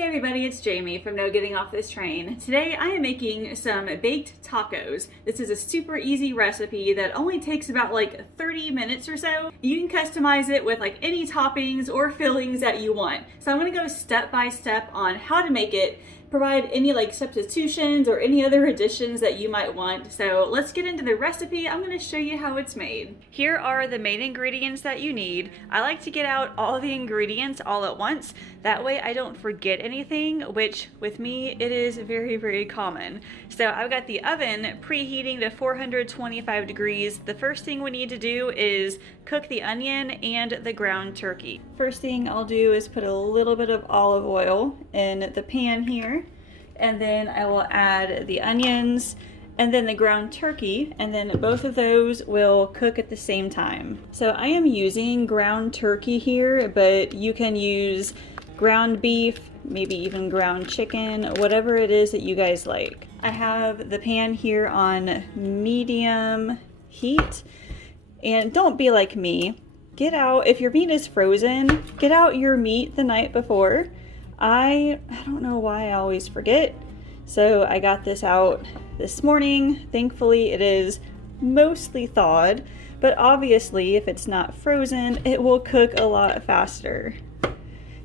Hey everybody, it's Jamie from No Getting Off This Train. Today I am making some baked tacos. This is a super easy recipe that only takes about like 30 minutes or so. You can customize it with like any toppings or fillings that you want. So I'm gonna go step by step on how to make it, provide any like substitutions or any other additions that you might want. So let's get into the recipe. I'm gonna show you how it's made. Here are the main ingredients that you need. I like to get out all the ingredients all at once. That way I don't forget anything, which with me, it is very, very common. So I've got the oven preheating to 425 degrees. The first thing we need to do is cook the onion and the ground turkey. First thing I'll do is put a little bit of olive oil in the pan here, and then I will add the onions and then the ground turkey, and then both of those will cook at the same time. So I am using ground turkey here, but you can use ground beef, maybe even ground chicken, whatever it is that you guys like. I have the pan here on medium heat, and don't be like me. Get out, if your meat is frozen, get out your meat the night before. I don't know why I always forget. So I got this out this morning. Thankfully it is mostly thawed, but obviously if it's not frozen, it will cook a lot faster.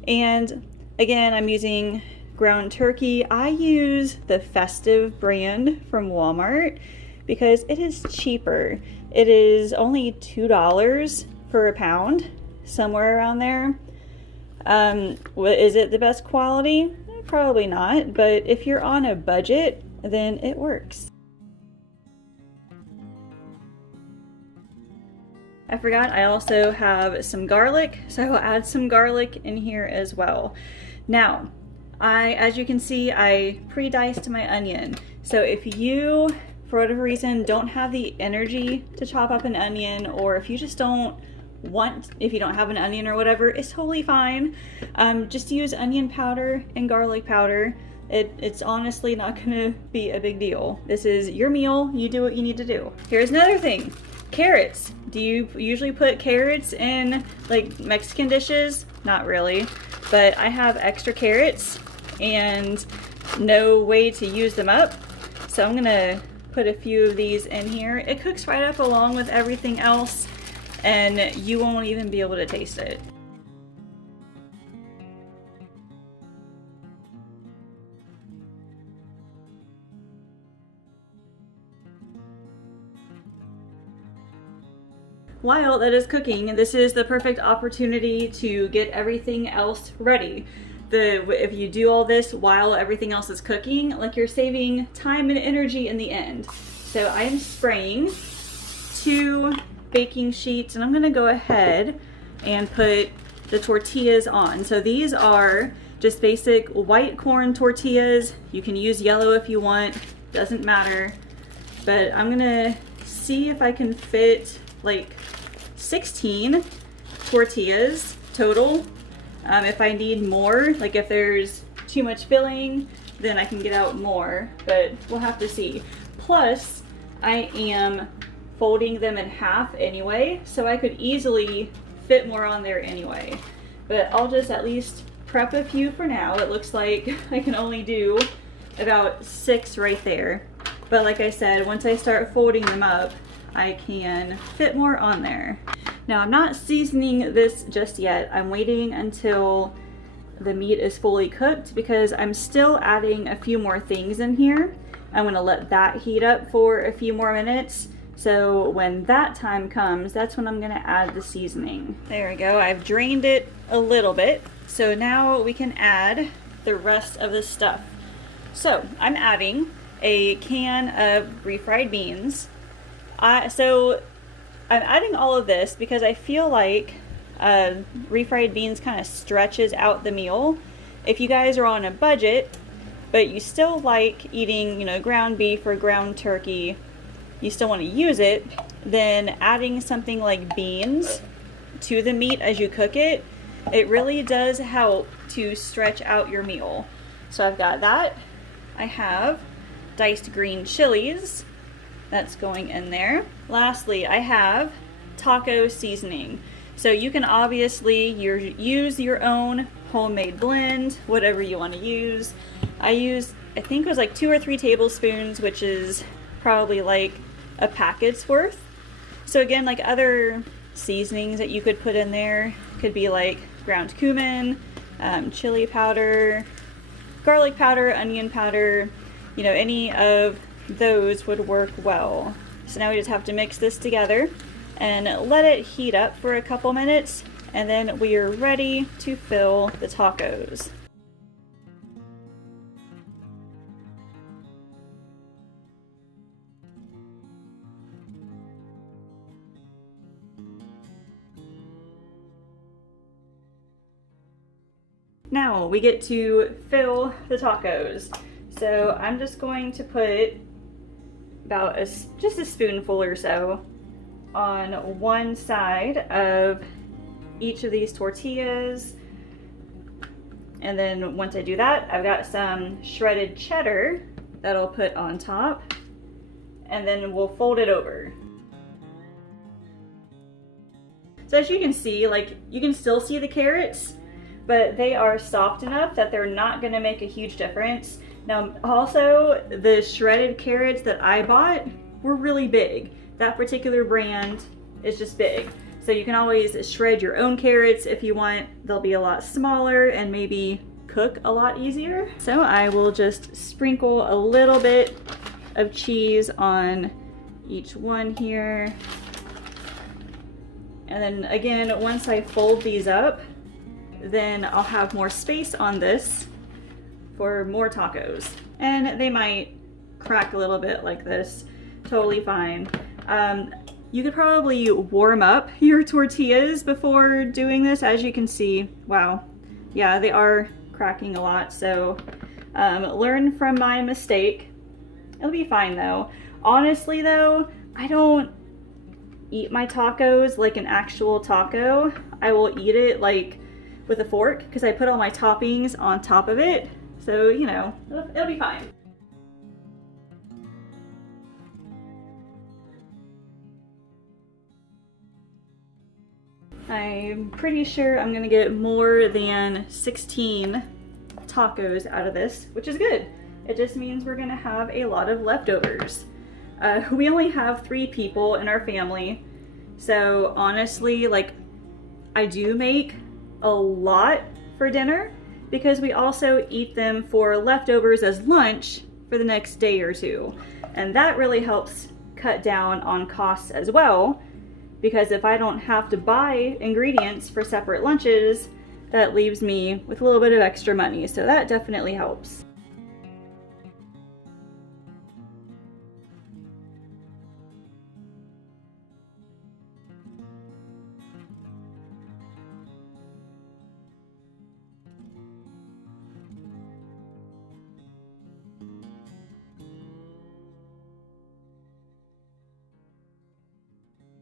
And again, I'm using ground turkey. I use the Festive brand from Walmart because it is cheaper. It is only $2 for a pound, somewhere around there. Is it the best quality? Probably not, but if you're on a budget, then it works. I forgot I also have some garlic, so I will add some garlic in here as well. Now, as you can see, I pre-diced my onion. So if you, for whatever reason, don't have the energy to chop up an onion, or if you just don't want, if you don't have an onion or whatever, it's totally fine. Just use onion powder and garlic powder. It's honestly not gonna be a big deal. This is your meal, you do what you need to do. Here's another thing, carrots. Do you usually put carrots in like Mexican dishes? Not really, but I have extra carrots and no way to use them up. So I'm gonna put a few of these in here. It cooks right up along with everything else, and you won't even be able to taste it. While that is cooking, this is the perfect opportunity to get everything else ready. If you do all this while everything else is cooking, like you're saving time and energy in the end. So I am spraying 2 baking sheets, and I'm gonna go ahead and put the tortillas on. So these are just basic white corn tortillas. You can use yellow if you want, doesn't matter. But I'm gonna see if I can fit like 16 tortillas total. If I need more, like if there's too much filling, then I can get out more, but we'll have to see. Plus, I am folding them in half anyway, so I could easily fit more on there anyway. But I'll just at least prep a few for now. It looks like I can only do about 6 right there. But like I said, once I start folding them up, I can fit more on there. Now I'm not seasoning this just yet. I'm waiting until the meat is fully cooked because I'm still adding a few more things in here. I'm gonna let that heat up for a few more minutes. So when that time comes, that's when I'm gonna add the seasoning. There we go, I've drained it a little bit. So now we can add the rest of the stuff. So I'm adding a can of refried beans. So I'm adding all of this because I feel like refried beans kind of stretches out the meal. If you guys are on a budget, but you still like eating, you know, ground beef or ground turkey, you still want to use it, then adding something like beans to the meat as you cook it, it really does help to stretch out your meal. So I've got that. I have diced green chilies. That's going in there. Lastly, I have taco seasoning. So you can obviously use your own homemade blend, whatever you want to use. I think it was like 2 or 3 tablespoons, which is probably like a packet's worth. So again, like other seasonings that you could put in there could be like ground cumin, chili powder, garlic powder, onion powder, you know, any of those would work well. So now we just have to mix this together and let it heat up for a couple minutes, and then we are ready to fill the tacos. Now we get to fill the tacos. So I'm just going to put about just a spoonful or so on one side of each of these tortillas. And then once I do that, I've got some shredded cheddar that I'll put on top, and then we'll fold it over. So as you can see, like you can still see the carrots, but they are soft enough that they're not gonna make a huge difference. Now also, the shredded carrots that I bought were really big. That particular brand is just big. So you can always shred your own carrots if you want. They'll be a lot smaller and maybe cook a lot easier. So I will just sprinkle a little bit of cheese on each one here. And then again, once I fold these up, then I'll have more space on this for more tacos. And they might crack a little bit like this, totally fine. You could probably warm up your tortillas before doing this. As you can see, wow, yeah, they are cracking a lot. So learn from my mistake. It'll be fine though. Honestly though, I don't eat my tacos like an actual taco. I will eat it like with a fork because I put all my toppings on top of it. So, you know, it'll be fine. I'm pretty sure I'm gonna get more than 16 tacos out of this, which is good. It just means we're gonna have a lot of leftovers. We only have 3 people in our family, so honestly, like, I do make a lot for dinner because we also eat them for leftovers as lunch for the next day or 2. And that really helps cut down on costs as well, because if I don't have to buy ingredients for separate lunches, that leaves me with a little bit of extra money. So that definitely helps.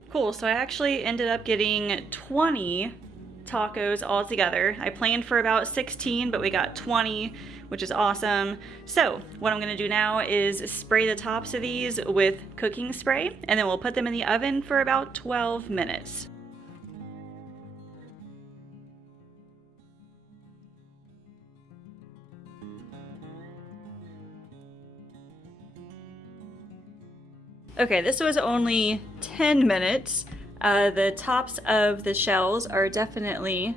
Cool, so I actually ended up getting 20 tacos all together. I planned for about 16, but we got 20, which is awesome. So what I'm gonna do now is spray the tops of these with cooking spray, and then we'll put them in the oven for about 12 minutes. Okay, this was only 10 minutes. The tops of the shells are definitely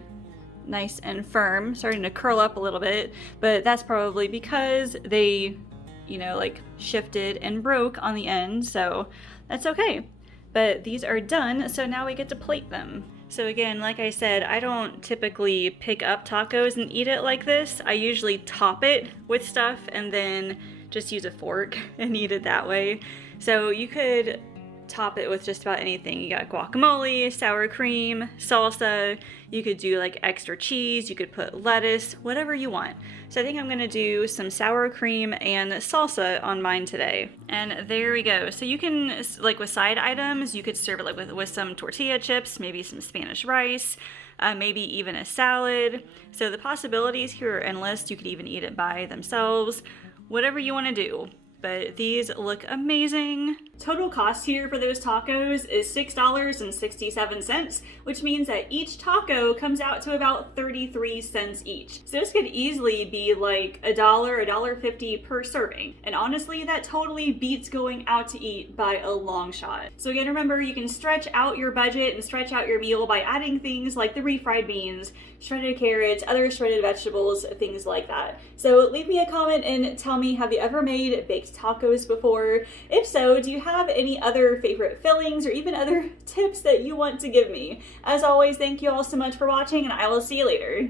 nice and firm, starting to curl up a little bit, but that's probably because they, you know, like shifted and broke on the end, so that's okay. But these are done, so now we get to plate them. So again, like I said, I don't typically pick up tacos and eat it like this. I usually top it with stuff and then just use a fork and eat it that way. So you could top it with just about anything. You got guacamole, sour cream, salsa. You could do like extra cheese. You could put lettuce, whatever you want. So I think I'm gonna do some sour cream and salsa on mine today. And there we go. So you can, like with side items, you could serve it like with some tortilla chips, maybe some Spanish rice, maybe even a salad. So the possibilities here are endless. You could even eat it by themselves. Whatever you want to do. But these look amazing. Total cost here for those tacos is $6.67, which means that each taco comes out to about 33 cents each. So this could easily be like $1, $1.50 per serving. And honestly, that totally beats going out to eat by a long shot. So again, remember, you can stretch out your budget and stretch out your meal by adding things like the refried beans, shredded carrots, other shredded vegetables, things like that. So leave me a comment and tell me, have you ever made baked tacos before? If so, do you have any other favorite fillings or even other tips that you want to give me? As always, thank you all so much for watching, and I will see you later.